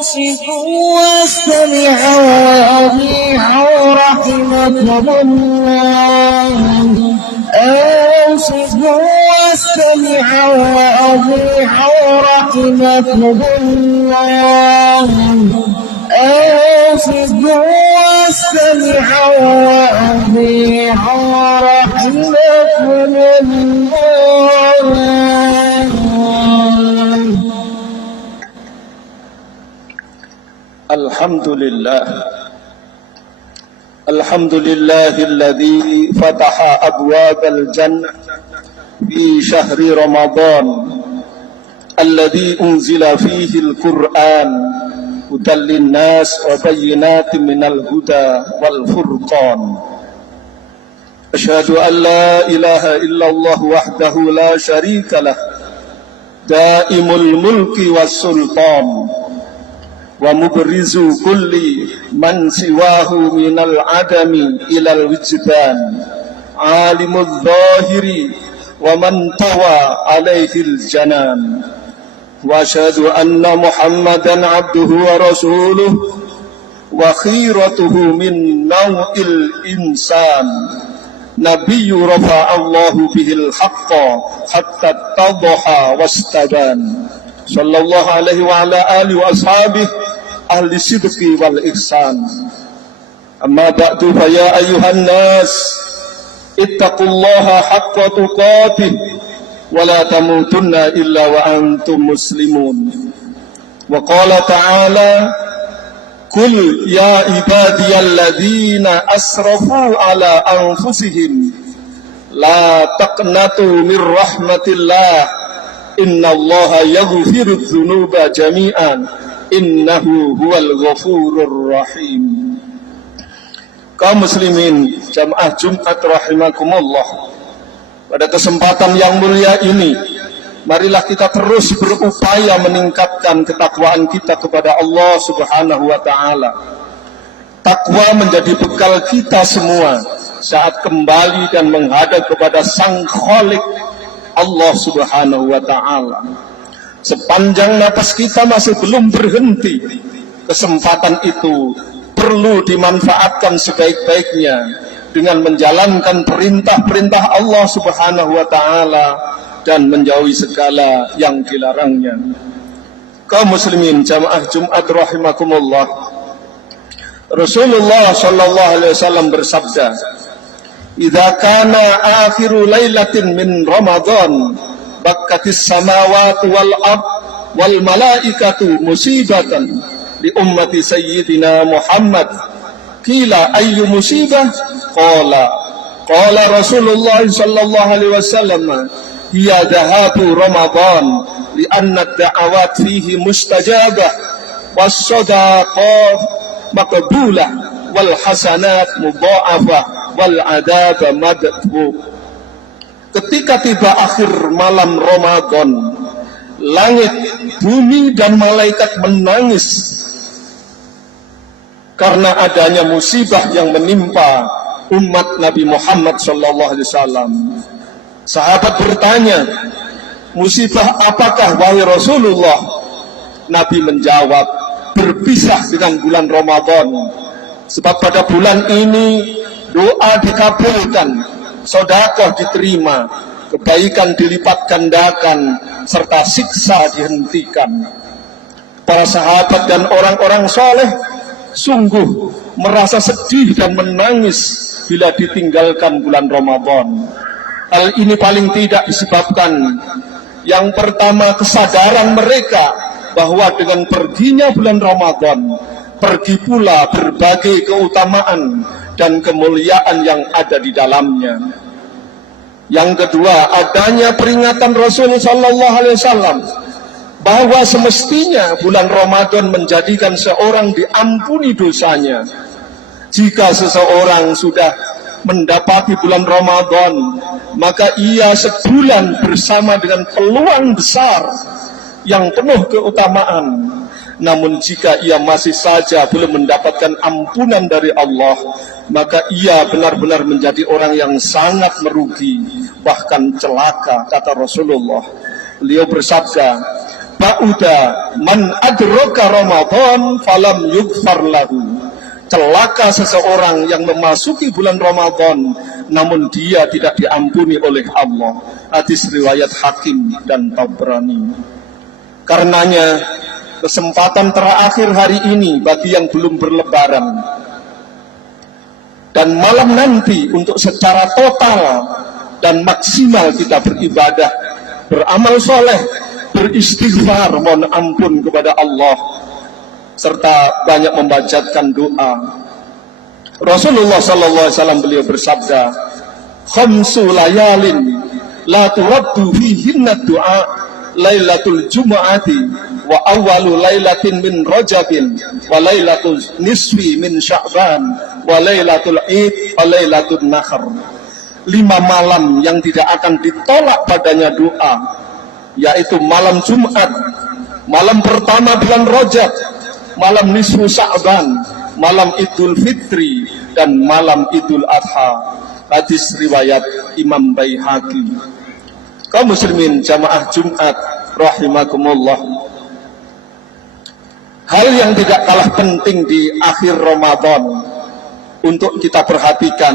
أنصتوا واستمعوا وأطيعوا رحمكم الله أنصتوا واستمعوا وأطيعوا رحمكم الله أنصتوا واستمعوا وأطيعوا رحمكم الله. الحمد لله الذي فتح أبواب الجنة في شهر رمضان الذي أنزل فيه القرآن هدى للناس وبينات من الهدى والفرقان أشهد أن لا إله إلا الله وحده لا شريك له دائم الملك والسلطان ومبرز كل من سواه من العدم إلى الوجدان عالم الظاهر ومن طوى عليه الجنان وأشهد أن محمدا عبده ورسوله وخيرته من نوع الإنسان نبي رفع الله به الحق حتى اتضح واستبان صلى الله عليه وعلى آله وأصحابه أهل الصدق والإحسان أما بعد فيا أيها الناس اتقوا الله حق تقاته ولا تموتن إلا وأنتم مسلمون وقال تعالى قل يا عبادي الذين أسرفوا على أنفسهم لا تقنطوا من رحمة الله إن الله يغفر الذنوب جميعا إنه هو الغفور الرحيم. Kaum muslimin jamaah Jumat rahimakumullah, pada kesempatan yang mulia ini marilah kita terus berupaya meningkatkan ketakwaan kita kepada Allah Subhanahu wa taala. Takwa menjadi bekal kita semua saat kembali dan menghadap kepada Sang Khalik Allah Subhanahu wa taala. Sepanjang napas kita masih belum berhenti, kesempatan itu perlu dimanfaatkan sebaik-baiknya dengan menjalankan perintah-perintah Allah Subhanahu wa taala dan menjauhi segala yang dilarangnya. Kaum muslimin jamaah Jumat rahimakumullah, Rasulullah sallallahu alaihi wasallam bersabda, "Idza kana akhiru lailatin min Ramadan, bakkatis samawati wal ard wal malaikatu musibatan li ummati sayyidina Muhammad." Qila ayyu musibah? Qala Rasulullah sallallahu alaihi wasallam, "Hiya dhahabu Ramadan li anna ad-da'awat fihi mustajabah was-sadaqat maqbulah wal hasanat mudha'afah wal adab madfu." Ketika tiba akhir malam Ramadan, langit, bumi dan malaikat menangis karena adanya musibah yang menimpa umat Nabi Muhammad sallallahu alaihi wasallam. Sahabat bertanya, "Musibah apakah wahai Rasulullah?" Nabi menjawab, "Berpisah dengan bulan Ramadan. Sebab pada bulan ini doa dikabulkan, sedekah diterima, kebaikan dilipat gandakan, serta siksa dihentikan." Para sahabat dan orang-orang soleh sungguh merasa sedih dan menangis bila ditinggalkan bulan Ramadan. Hal ini paling tidak disebabkan yang pertama kesadaran mereka bahwa dengan perginya bulan Ramadan pergi pula berbagai keutamaan dan kemuliaan yang ada di dalamnya. Yang kedua, adanya peringatan Rasul sallallahu alaihi wasallam bahwa semestinya bulan Ramadan menjadikan seorang diampuni dosanya. Jika seseorang sudah mendapati bulan Ramadan, maka ia sebulan bersama dengan peluang besar yang penuh keutamaan. Namun jika ia masih saja belum mendapatkan ampunan dari Allah, maka ia benar-benar menjadi orang yang sangat merugi, bahkan celaka, kata Rasulullah. Beliau bersabda, ba'uda man adraka Ramadan falam yughfar lahu. Celaka seseorang yang memasuki bulan Ramadan namun dia tidak diampuni oleh Allah. Hadis riwayat Hakim dan Tabrani. Karenanya kesempatan terakhir hari ini bagi yang belum berlebaran dan malam nanti untuk secara total dan maksimal kita beribadah, beramal soleh, beristighfar, mohon ampun kepada Allah, serta banyak membacakan doa. Rasulullah SAW beliau bersabda, khamsu layalin la turaddu fihinna du'a, lailatul jumu'ati wa awwalu lailatin min rajabin wa lailatul nisfi min sya'ban wa lailatul id wa lailatul nahr. 5 malam yang tidak akan ditolak padanya doa, yaitu malam Jumat, malam pertama bulan Rajab, malam nisfu Sya'ban, malam Idul Fitri, dan malam Idul Adha. Hadis riwayat Imam Baihaqi. Kaum muslimin jamaah Jumat rahimakumullah, hal yang tidak kalah penting di akhir Ramadan untuk kita perhatikan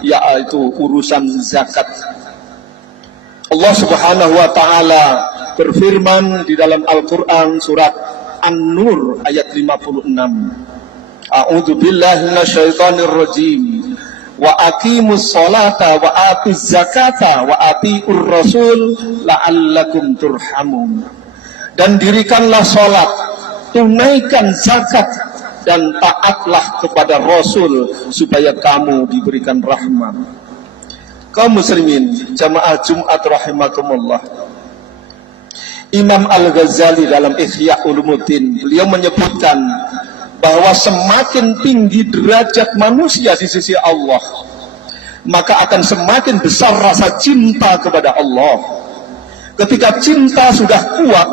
yaitu urusan zakat. Allah Subhanahu wa taala berfirman di dalam Al-Qur'an surat An-Nur ayat 56. A'udzu billahi minasyaitonir rajim. Wa aqimus sholata wa atuz zakata wa atiur rasul la'allakum turhamun. Dan dirikanlah salat, tunaikan zakat, dan taatlah kepada Rasul supaya kamu diberikan rahmat. Kaum muslimin jamaah Jumat rahimakumullah, Imam Al-Ghazali dalam Ihya Ulumuddin beliau menyebutkan bahwa semakin tinggi derajat manusia di sisi Allah, maka akan semakin besar rasa cinta kepada Allah. Ketika cinta sudah kuat,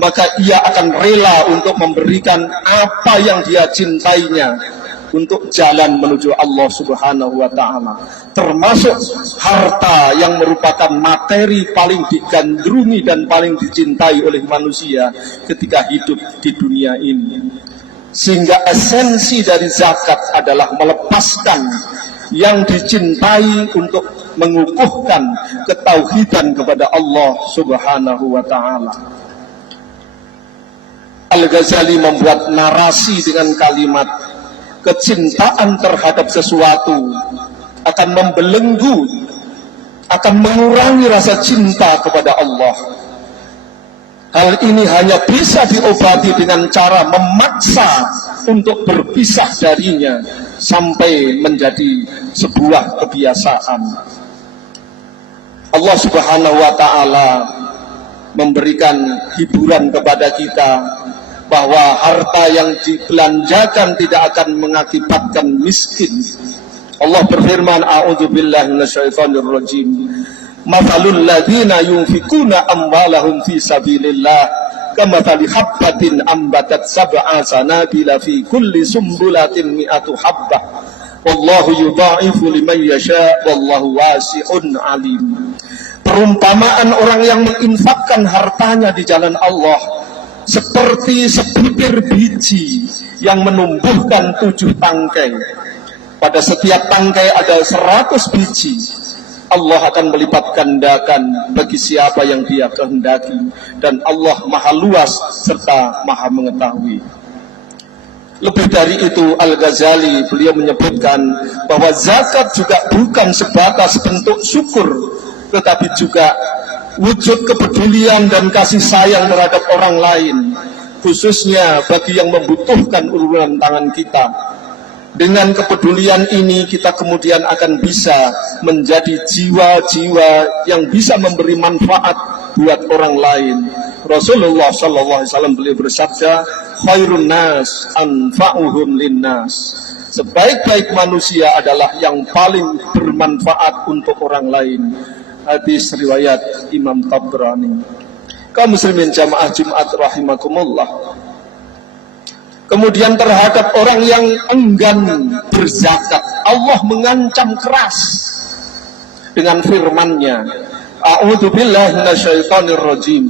maka ia akan rela untuk memberikan apa yang dia cintainya untuk jalan menuju Allah Subhanahu wa ta'ala, termasuk harta yang merupakan materi paling digandrungi dan paling dicintai oleh manusia ketika hidup di dunia ini. Sehingga esensi dari zakat adalah melepaskan yang dicintai untuk mengukuhkan ketauhidan kepada Allah Subhanahu wa ta'ala. Al-Ghazali membuat narasi dengan kalimat, kecintaan terhadap sesuatu akan membelenggu, akan mengurangi rasa cinta kepada Allah. Hal ini hanya bisa diobati dengan cara memaksa untuk berpisah darinya sampai menjadi sebuah kebiasaan. Allah Subhanahu wa ta'ala memberikan hiburan kepada kita bahwa harta yang dibelanjakan tidak akan mengakibatkan miskin. Allah berfirman, a'udzubillahi minasyaitonir rajim. Mathalul ladzina yunfikuna amwalahum fi sabilillah kamathali habbatin ambatat sab'a sanabila fi kulli sumbulatin mi'atu habbah. Wallahu yudha'ifu liman yasha' wallahu wasi'un alim. Perumpamaan orang yang menginfakkan hartanya di jalan Allah seperti sebutir biji yang menumbuhkan 7 tangkai. Pada setiap tangkai ada 100 biji. Allah akan melipat gandakan bagi siapa yang dia kehendaki, dan Allah maha luas serta maha mengetahui. Lebih dari itu, Al-Ghazali beliau menyebutkan bahwa zakat juga bukan sebatas bentuk syukur, tetapi juga wujud kepedulian dan kasih sayang terhadap orang lain, khususnya bagi yang membutuhkan uluran tangan kita. Dengan kepedulian ini kita kemudian akan bisa menjadi jiwa-jiwa yang bisa memberi manfaat buat orang lain. Rasulullah SAW beliau bersabda, khairun nas anfa'uhum linnas. Sebaik-baik manusia adalah yang paling bermanfaat untuk orang lain. Hadis riwayat Imam Tabrani. Kaum muslimin jamaah Jumat rahimakumullah. Kemudian terhadap orang yang enggan berzakat, Allah mengancam keras dengan firman-Nya, A'udzubillahi minasyaitonir rajim.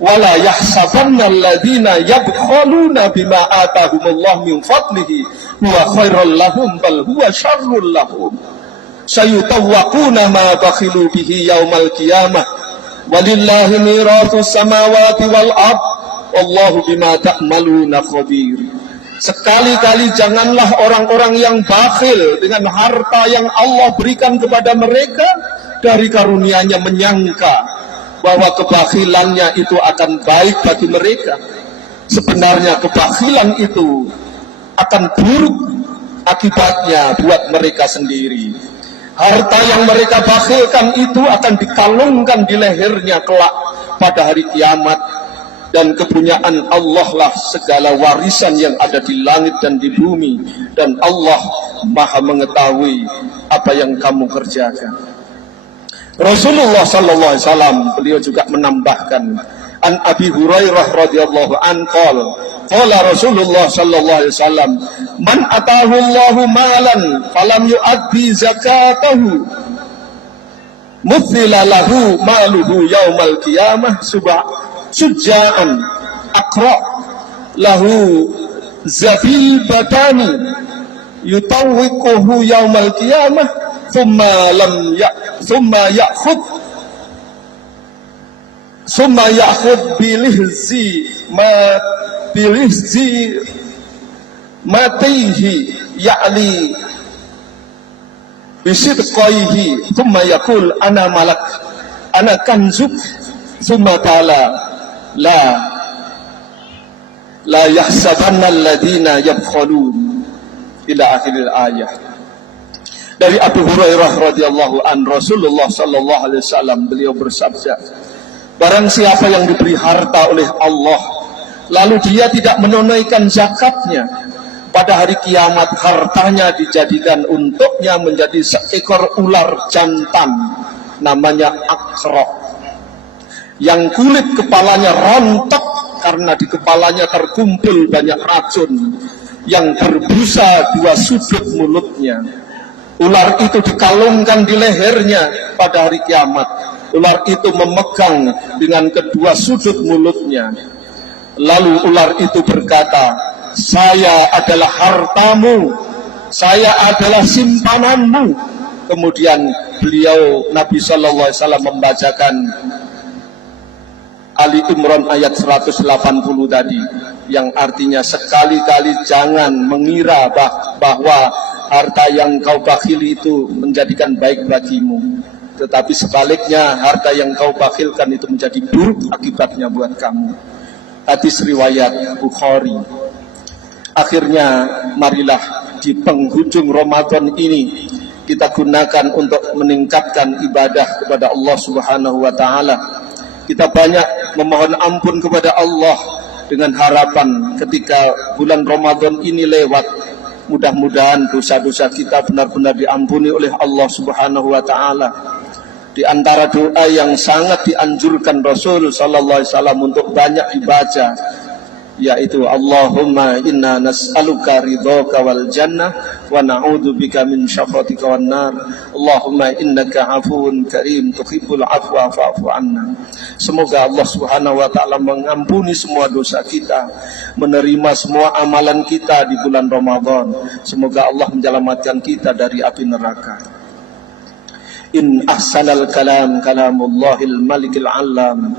wala yahsabanna alladhina yabkhaluna bima atahumullah min fadlihi huwa khairul lahum bal huwa syarrul lahum sayutawwaquna ma bakhilu bihi yaumal qiyamah walillahi mirathus samawati wal ard wallahu bima ta'maluna khabir. Sekali-kali janganlah orang-orang yang bakhil dengan harta yang Allah berikan kepada mereka dari karunia-Nya menyangka bahwa kebakhilannya itu akan baik bagi mereka. Sebenarnya kebakhilan itu akan buruk akibatnya buat mereka sendiri. Harta yang mereka bakhilkan itu akan dikalungkan di lehernya kelak pada hari kiamat. Dan kepunyaan Allah lah segala warisan yang ada di langit dan di bumi. Dan Allah maha mengetahui apa yang kamu kerjakan. Rasulullah sallallahu alaihi wasallam beliau juga menambahkan, an Abi Hurairah radhiyallahu an qala Rasulullah sallallahu alaihi wasallam, man atahu Allahu malan falam yu'addi zakatahu muthila lahu maluhu yaumal qiyamah sujja'an akra lahu zafil batani yutawwiquhu yaumal qiyamah thumma ya'khud bilihzi matihi ya'li bisidqaihi thumma yaqul ana malak ana kanzuk thumma ta'ala la yahsabanna alladhina yabkhalun ila akhiril ayah. Dari Abu Hurairah radhiyallahu an, Rasulullah sallallahu alaihi wasallam beliau bersabda, barang siapa yang diberi harta oleh Allah lalu dia tidak menunaikan zakatnya, pada hari kiamat hartanya dijadikan untuknya menjadi seekor ular jantan namanya Aqra, yang kulit kepalanya rontok karena di kepalanya terkumpul banyak racun, yang berbusa dua sudut mulutnya. Ular itu dikalungkan di lehernya pada hari kiamat. Ular itu memegang dengan kedua sudut mulutnya. Lalu ular itu berkata, saya adalah hartamu, saya adalah simpananmu. Kemudian beliau Nabi Sallallahu Alaihi Wasallam membacakan Ali Imran ayat 180 tadi, yang artinya sekali-kali jangan mengira bahwa harta yang kau bakhili itu menjadikan baik bagimu, tetapi sebaliknya harta yang kau bakhilkan itu menjadi buruk akibatnya buat kamu. Hadis riwayat Bukhari. Akhirnya marilah di penghujung Ramadan ini kita gunakan untuk meningkatkan ibadah kepada Allah Subhanahu wa taala. Kita banyak memohon ampun kepada Allah dengan harapan ketika bulan Ramadan ini lewat, mudah-mudahan dosa-dosa kita benar-benar diampuni oleh Allah Subhanahu wa taala. Di antara doa yang sangat dianjurkan Rasul sallallahu alaihi wasallam untuk banyak dibaca, yaitu Allahumma inna nas'aluka ridhaka wal jannah wa na'udzubika min syakhatika wan nar. Allahumma innaka 'afuwun karim tuhibbul 'afwa fa'fu 'anna. Semoga Allah Subhanahu wa taala mengampuni semua dosa kita, menerima semua amalan kita di bulan Ramadan. Semoga Allah menyelamatkan kita dari api neraka. In ahsanal kalam kalamullahil malikil alam.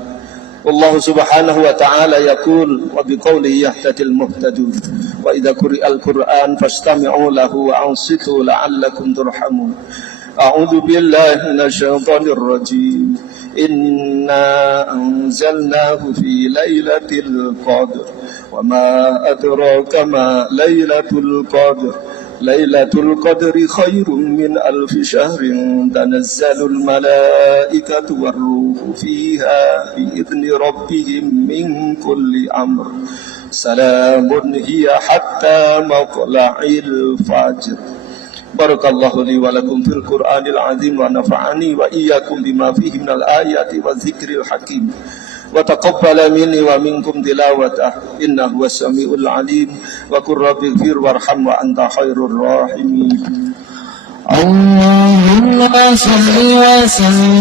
Allah Subhanahu wa ta'ala yaqul wa biqaulihi yahtadil muhtadun wa idza quri'al Qur'an fastami'u lahu wa ansitu la'allakum turhamun. A'udzu billahi minasyaitonir rajim. Inna anzalnahu fi lailatul qadr wa ma adraka ma lailatul qadr. Lailatul Qadri khairum min alfi syahrin tanazzalul malaikatu warruhu fiha biidzni rabbihim min kulli amr salamun hiya hatta matla'il fajr. Barakallahu li wa lakum fil Qur'anil azim wa nafa'ani wa iyyakum bima fihi minal ayati wa dzikril hakim. وتقبل مني ومنكم تلاوته إنه هو السميع العليم وقل رب اغفر وارحم وأنت خير الراحمين. اللهم صل وسلم